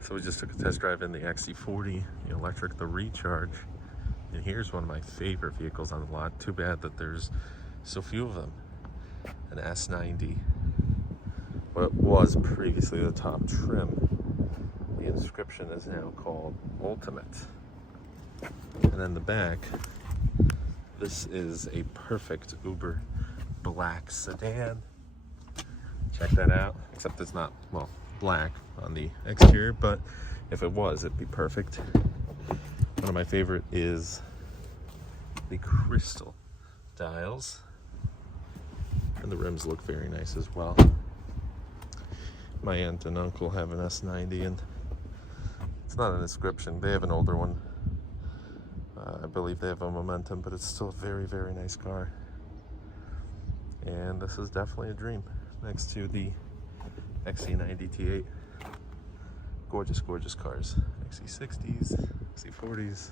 So we just took a test drive in the XC40, the electric, the Recharge. And here's one of my favorite vehicles on the lot. Too bad that there's so few of them. An S90. What was previously the top trim. The inscription is now called Ultimate. And then the back, this is a perfect Uber black sedan. Check that out. Except it's not, well, black on the exterior, but if it was, it'd be perfect. One of my favorite is the crystal dials, and the rims look very nice as well. My aunt and uncle have an S90, and it's not an inscription. They have an older one. I believe they have a Momentum, but it's still a very, very nice car. And this is definitely a dream next to the XC90 T8. Gorgeous, gorgeous cars. XC60s, XC40s,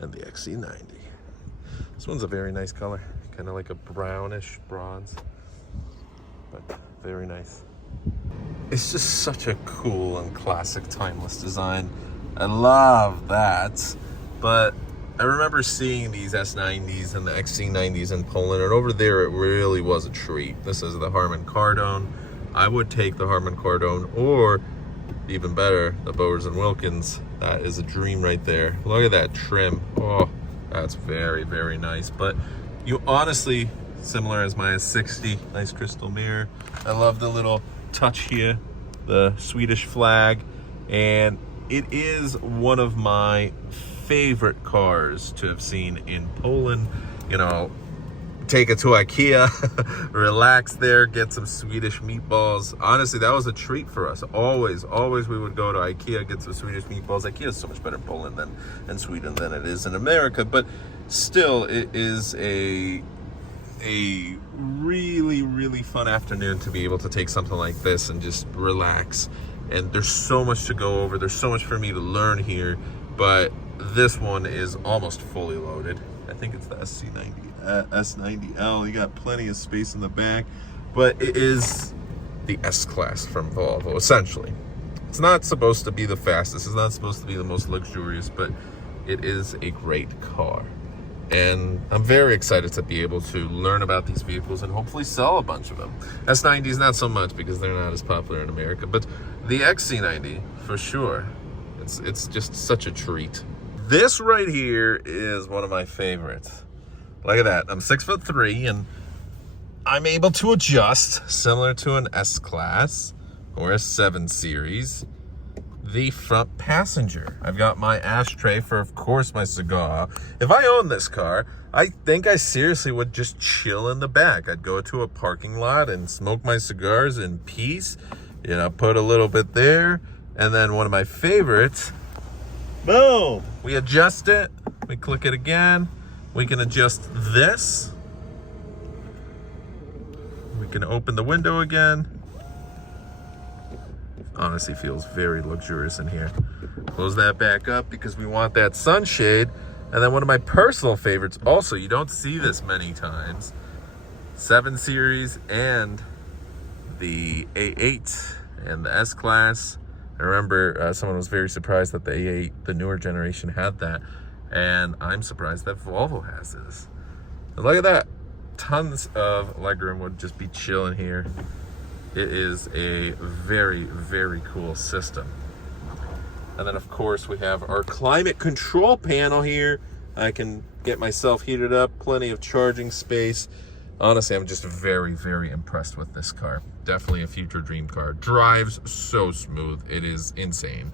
and the XC90. This one's a very nice color, kind of like a brownish bronze, but very nice. It's just such a cool and classic timeless design. I love that. But I remember seeing these S90s and the XC90s in Poland, and over there it really was a treat. This is the Harman Kardon. I would take the Harman Kardon, or even better, the Bowers & Wilkins. That is a dream right there. Look at that trim. Oh, that's very, very nice. But you honestly, similar as my S60, nice crystal mirror. I love the little touch here, the Swedish flag, and it is one of my favorite cars to have seen in Poland. You know, take it to IKEA, relax there, get some Swedish meatballs. Honestly, that was a treat for us. Always we would go to IKEA, get some Swedish meatballs. IKEA is so much better in Poland and Sweden than it is in America, but still, it is a really, really fun afternoon to be able to take something like this and just relax. And there's so much to go over. There's so much for me to learn here, but this one is almost fully loaded. I think it's the S90L. You got plenty of space in the back, but it is the S-Class from Volvo, essentially. It's not supposed to be the fastest. It's not supposed to be the most luxurious, but it is a great car. And I'm very excited to be able to learn about these vehicles and hopefully sell a bunch of them. S90s, not so much because they're not as popular in America, but the XC90, for sure. It's just such a treat. This right here is one of my favorites. Look at that. I'm 6'3", and I'm able to adjust, similar to an S-Class or a 7 Series, the front passenger. I've got my ashtray for, of course, my cigar. If I owned this car, I think I seriously would just chill in the back. I'd go to a parking lot and smoke my cigars in peace. You know, put a little bit there. And then one of my favorites, boom! We adjust it. We click it again. We can adjust this. We can open the window again. Honestly feels very luxurious in here. Close that back up because we want that sunshade. And then one of my personal favorites, also, you don't see this many times, 7 Series and the A8 and the S-Class. I remember someone was very surprised that the A8, the newer generation, had that. And I'm surprised that Volvo has this. And look at that. Tons of legroom. Would just be chilling here. It is a very, very cool system. And then, of course, we have our climate control panel here. I can get myself heated up. Plenty of charging space. Honestly, I'm just very, very impressed with this car. Definitely a future dream car. Drives so smooth. It is insane.